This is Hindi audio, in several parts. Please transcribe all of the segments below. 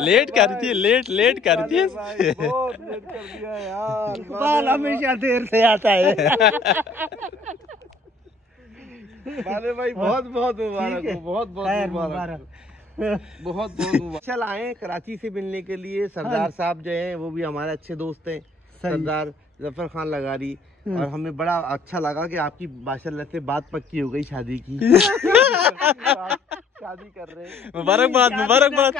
लेट करती है, लेट करती है। बहुत लेट कर दिया यार। इकबाल हमेशा देर से आता है। बाले भाई बहुत बहुत मुबारक हो, बहुत बहुत मुबारक, बहुत बहुत मुबारक। चल आए कराची से मिलने के लिए। सरदार साहब जो हैं वो भी हमारे अच्छे दोस्त हैं, सरदार जफर खान लगारी। और हमें बड़ा अच्छा लगा कि आपकी माशाल्लाह से बात पक्की हो गई शादी की। शादी कर रहे हैं, मुबारकबाद मुबारकबाद।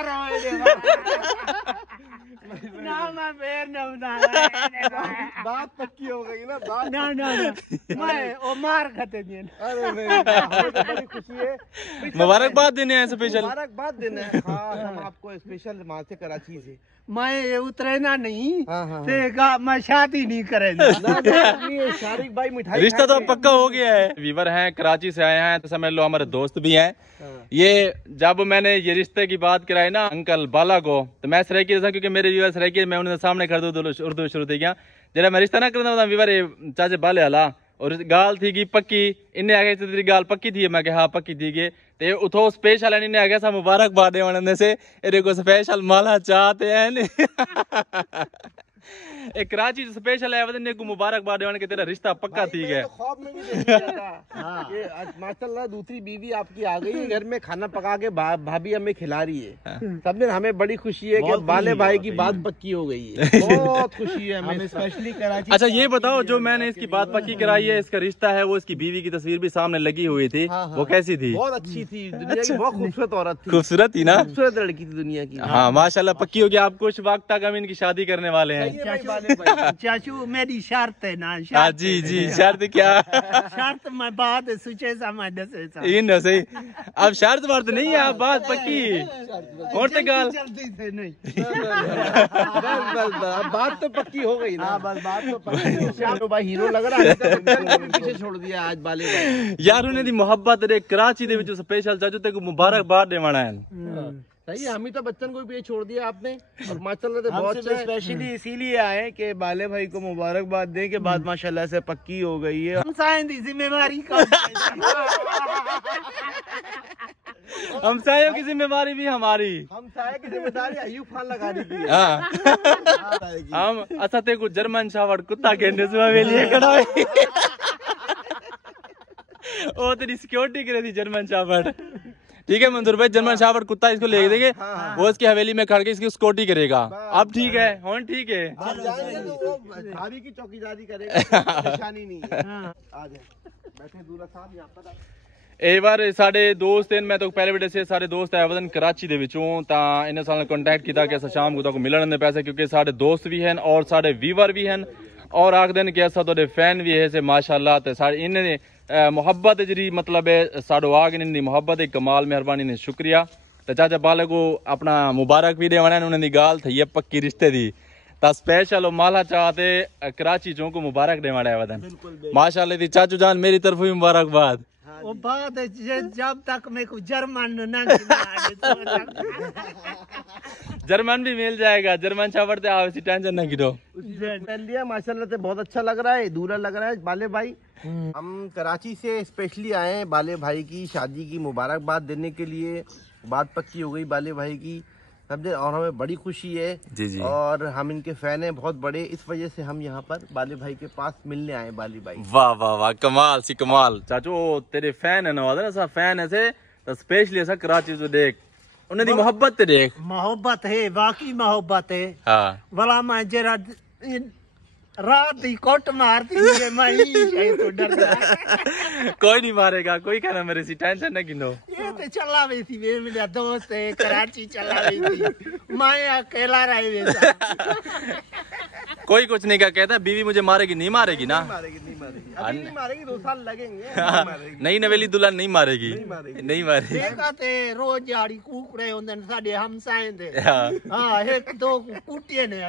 बात पक्की हो गई ना, बात ना मैं ओ मार खाते दिन। अरे नहीं, हमें तो बड़ी खुशी है। मुबारकबाद देने हैं स्पेशल। मुबारकबाद देना है। हाँ, हम आपको स्पेशल वहाँ से कराची से। मैं ये उतरेना नहीं। हाँ। मैं शादी नहीं करेगा। शारिक भाई मिठाई रिश्ता तो पक्का हो गया है। वीवर हैं, कराची से आए हैं, तो समझ लो हमारे दोस्त भी हैं। ये जब मैंने ये रिश्ते की बात कराई ना अंकल बाला को, तो मैं सराइकी था क्योंकि मेरे व्यूवर सराइकी, मैं उन्हें सामने कर दूं उर्दू शुरू थी क्या जरा मैं रिश्ता ना करता था व्यूवर चाचे बाले वाला। और गाल थी कि पक्की, इन्हें आगे तेरी गाल पक्की थी। मैं हाँ पक्की थी के ते उठो स्पेशल इन्हें आगे सा मुबारकबाद वणने से एरे को स्पेशल माला चाहते हैं। एक कराची स्पेशल है वदन को मुबारकबाद देने के तेरा रिश्ता पक्का थी गया। ख्वाब में भी नहीं था कि आज माशाल्लाह दूसरी बीवी आपकी आ गई है घर में, खाना पका के भाभी हमें खिला रही है। समझे, हमें बड़ी खुशी है कि बाले भाई की बात पक्की हो गई है। बहुत खुशी है हमें स्पेशली कराची। अच्छा ये बताओ, जो मैंने इसकी बात पक्की कराई है, इसका रिश्ता है, वो इसकी बीवी की तस्वीर भी सामने लगी हुई थी। वो कैसी थी? बहुत अच्छी थी, दुनिया की बहुत खूबसूरत औरत थी। खूबसूरत थी ना, खूबसूरत लड़की थी दुनिया की। हाँ माशाल्लाह पक्की हो गया। आप कुछ वक्त तक हम इनकी शादी करने वाले हैं। चाचू मेरी शर्त है ना। हाँ जी शर्त क्या? शर्त मैं बात सुचे समझ से इन सही। अब शर्त वर्त नहीं है, आप बात पक्की और तो गाल जल्दी से नहीं। बस अब बात तो पक्की हो गई ना। बस बात तो पक्की। भाई हीरो लग रहा है, पीछे छोड़ दिया आज बाले भाई। यार उन्हें दी मोहब्बत रे कराची दे विच स्पेशल चाचू ते को मुबारकबाद देवाना है। सही है, अमिताभ बच्चन को भी छोड़ दिया आपने। और माशाल्लाह से बहुत स्पेशली इसीलिए आए कि बाले भाई को मुबारकबाद दें कि बात माशाल्लाह से पक्की हो गई है। हमसायों की जिम्मेवारी का हमसायों की जिम्मेवारी भी हमारी। हमसाये की जिम्मेदारी अयूब खान लगा दी थी। हम असते को जर्मन शावर्ड कुत्ता के निस्वा में लिए खड़ा है। ओ तेरी सिक्योरिटी करे थी जर्मन शावर्ड। ठीक है मंजूर भाई, जर्मन शावर्ड कुत्ता इसको ले देंगे। वो इसकी हवेली में खड़ के इसकी सिक्योरिटी करेगा। अब ठीक है, होन ठीक है। भाभी की चौकीदारी करेगा, परेशानी नहीं है। आ जाए बैठे दूल्हा साहब यहाँ पर। एक बार साढ़े दोस्त हैं, मैं तो पहले बेटे से सारे दोस्त है वदन कराची दे विचों ता इन्हें साल कांटेक्ट किया कि शाम को मिलन दे पैसे, क्योंकि साढ़े दोस्त भी हैं और साढ़े व्यूवर भी हैं और आख दिन कि असा तो फैन भी है से माशाल्लाह। ते साढ़े इन्हें मोहब्बत जी मतलब है साड़ो आग इन्हें मोहब्बत एक कमाल मेहरबानी ने शुक्रिया। तो चाचा बाले को अपना मुबारक भी देवाना है, उन्हें गाल थी है पक्की रिश्ते दी ता स्पेशल माला चाहते कराची चों को मुबारक देवाना है वदन माशाल्लाह दी। चाचू जान मेरी तरफ भी मुबारकबाद। वो बात है जब तक मेरे को जर्मन ना जर्मन भी मिल जाएगा, जर्मन शावर्ड से आप टेंशन ना गिरो। लिया माशाल्लाह से बहुत अच्छा लग रहा है, दूल्हा लग रहा है बाले भाई। हम कराची से स्पेशली आए हैं बाले भाई की शादी की मुबारकबाद देने के लिए। बात पक्की हो गई बाले भाई की समझे, और हमें बड़ी खुशी है। जी। और हम इनके फैन हैं बहुत बड़े, इस वजह से हम यहाँ पर बाले भाई के पास मिलने आए। बाले भाई वाह वाह वाह, कमाल सी कमाल। चाचू तेरे फैन है ना, सा फैन है से तो स्पेशली ऐसा कराची से देख उन्हें दी मोहब्बत ते देख। मोहब्बत है, वाकई मोहब्बत है। हाँ भला मैं जरा रात ही कोट मारती है मैं तो डर कोई नहीं मारेगा, कोई कहना मेरे सी टेंशन ना गिनो। ये तो चला हुई थी मेरा दोस्त है कराची चला हुई थी, मैं अकेला रह वैसा। कोई कुछ नहीं कहता बीवी मुझे मारेगी, नहीं मारेगी ना, अभी नहीं मारेगी, 2 साल लगेंगे। नहीं नवेली दुल्हन नहीं मारेगी, नहीं मारेगी। देखा ते रोज जाड़ी कुकड़े होंदे साडे हमसाए दे। हां एक दो कुटिए ने।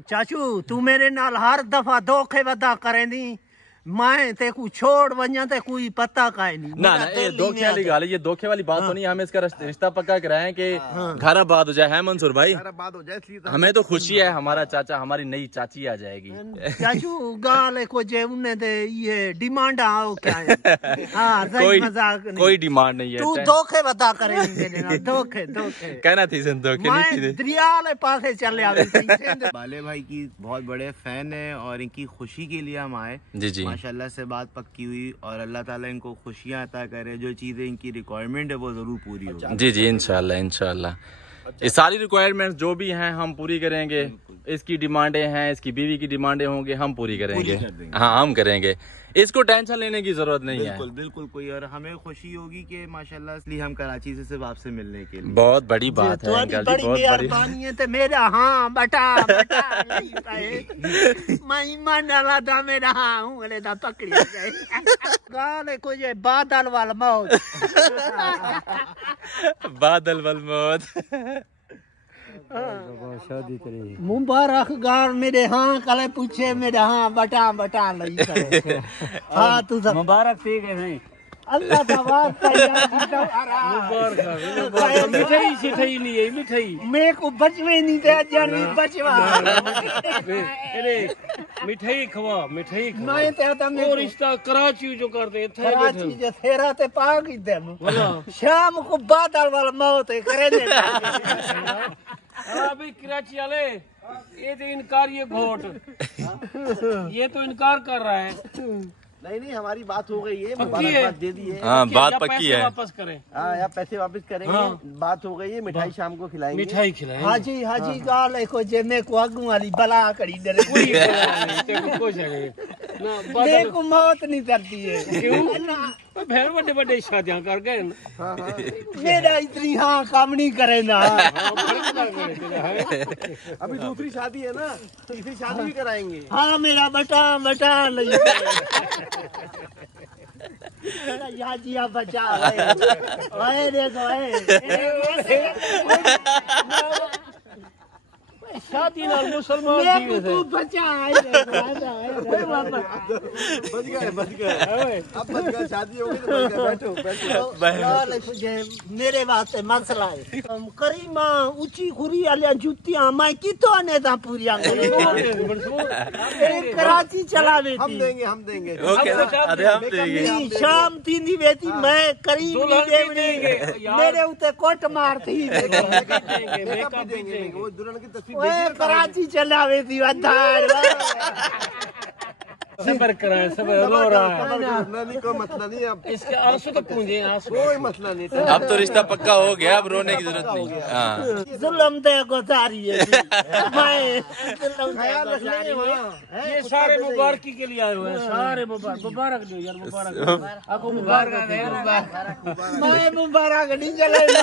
चाचू तू मेरे नाल हर दफा धोखे वदा करेंदी, मैं ते को छोड़ वञा ते कोई पता काहे नहीं। ना ना ये धोखे वाली गाल है, ये धोखे वाली बात तो नहीं। हमें इसका रिश्ता पक्का कराएं कि घर आबाद हो जाए, है मंसूर भाई? बात हो जाए, इसलिए तो हमें तो खुशी है, हमारा चाचा, हमारी नई चाची आ जाएगी। चाचू गाल को जे उन्हें ते ये डिमांड आओ क्या है? हाँ सही मजाक नहीं, कोई डिमांड नहीं तू है। धोखे बता करे मेरे नाल, धोखे धोखे कहना थी धोखे नहीं मैं थी। दरिया वाले पासे चले आवे। बाले भाई की बहुत बड़े फैन है और इनकी खुशी के लिए हम आए। जी जी माशाल्लाह से बात पक्की हुई और अल्लाह ताला इनको खुशियां अता करे। जो चीजें इनकी रिक्वायरमेंट है वो जरूर पूरी होगी। जी जी इंशाल्लाह इंशाल्लाह। ये सारी रिक्वायरमेंट्स जो भी हैं हम पूरी करेंगे। इसकी डिमांडें हैं, इसकी बीवी की डिमांडें होंगी, हम पूरी करेंगे। हाँ हम करेंगे, इसको टेंशन लेने की जरूरत नहीं है। बिल्कुल बिल्कुल कोई, और हमें खुशी होगी कि माशाल्लाह इसलिए हम कराची से सिर्फ आपसे मिलने के लिए। बहुत बड़ी बात है अंकल जी, बड़ी बहुत बड़ी। मेहरबानी है ते मेरा हाँ बटा बटा नहीं पाए। मैं ईमान डाला था मेरा हाँ हूँ ले दा पकड़ी गए। गाले को ये बादल वाला मौत। बादल वल मौत। मुबारक गार मेरे हाँ कले पूछे मेरे हाँ बटा बटा लई करे। हाँ तू सब मुबारक ठीक है नहीं अल्लाह का वास्ता यार मिठाई शिठाई नहीं है मिठाई मेरे को बचवे नहीं दे जानी बचवा। अरे मिठाई खवा मिठाई खवा मैं ते आता वो मेरे रिश्ता कराची जो करते थे कराची जे सेरा ते पाग ही दे शाम को बादल वाला मौत है करे दे। हाँ भाई कराची वाले ये तो इनकार ये घोट ये तो इनकार कर रहा है। नहीं नहीं हमारी बात हो गई है, पक्की है? मुबारकबाद दे दी है। हाँ बात या पक्की पैसे है। वापस करें हाँ या पैसे वापस करेंगे। हाँ। बात हो गई है, मिठाई शाम को खिलाएंगे। मिठाई खिलाएं हाजी हाजी गाल को जे मैं को आगू वाली बला करी दे कोई बला नहीं तेरे को है ना मेरे बादल को मौत नहीं करती है। क्यों भैर बड़े बड़े शादियां कर गए ना। हाँ हाँ मेरा इतनी हाँ काम नहीं करे ना। अभी दूसरी शादी है ना, तीसरी शादी भी कराएंगे। हाँ मेरा बटा बटा नहीं याजिया बचा ओए देखो शादी नाल मुसलमान मेरे जीवे को थे तू बचा बच गए अब बच गए, शादी हो गई तो बच गए। बैठो बैठो। मेरे वास्ते मसला है करीमा ऊंची खुरी वाली जुतियां मैं कितो ने ता पूरियां कराची चला हम बेटी देंगे हम देंगे। ओके अरे हम देंगे। शाम तीन बेटी मैं करीब नहीं देवनी मेरे उते कोट मार थी। मेकअप भी देंगे। वो दुल्हन की तस्वीर ओए देखिए ना। कराची चला बेटी अधार सबर कराए सबर रो रहा है नहीं कोई मसला नहीं, अब इसके आंसू तो पूंजे आंसू कोई मसला नहीं। अब तो रिश्ता पक्का हो गया, अब रोने की जरूरत नहीं। हाँ जुल्म दे गुजारी है मैं ख्याल रख लेंगे वहाँ। ये सारे मुबारकी के लिए आए हुए हैं सारे मुबारक दो यार मुबारक आपको मुबारक मैं मुबारक नहीं चलेगा।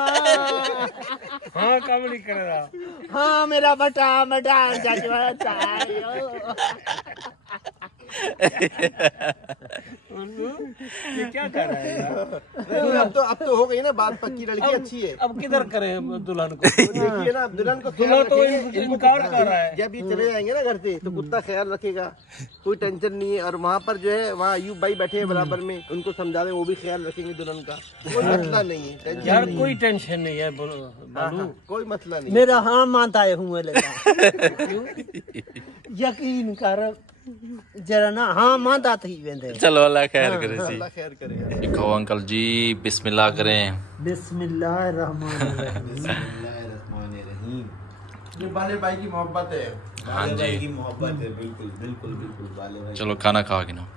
हाँ काम नहीं कर रहा हाँ मेरा बटा बटा चाचा ये क्या कर रहा है यार? अब तो हो गई ना बात पक्की, लड़की अच्छी है। अब किधर करें दुल्हन को देखिए ना, अब दुल्हन को दुल्हा तो रखेंगे। इनकार कर रहा है जब ये चले जाएंगे ना घर से तो कुत्ता ख्याल रखेगा, कोई टेंशन नहीं है। और वहाँ पर जो है वहाँ अयूब भाई बैठे हैं बराबर में, उनको समझा दें, वो भी ख्याल रखेंगे दुल्हन का। कोई मसला नहीं है, टेंशन यार नहीं कोई टेंशन नहीं है है। कोई मसला नहीं। मेरा हाँ मानता है हूँ यकीन कर जरा ना हाँ मानता थी वेंदे। चलो अल्लाह खैर करे सी। अल्लाह खैर करेगा। लिखो अंकल जी बिस्मिल्लाह करें। बिस्मिल्लाहिर्रहमानिर्रहीम। ये बाले भाई की मोहब्बत है। हाँ जी। बाले भाई की मोहब्बत है, बिल्कुल बिल्कुल बिल्कुल बाले भाई। चलो खाना खा के ना।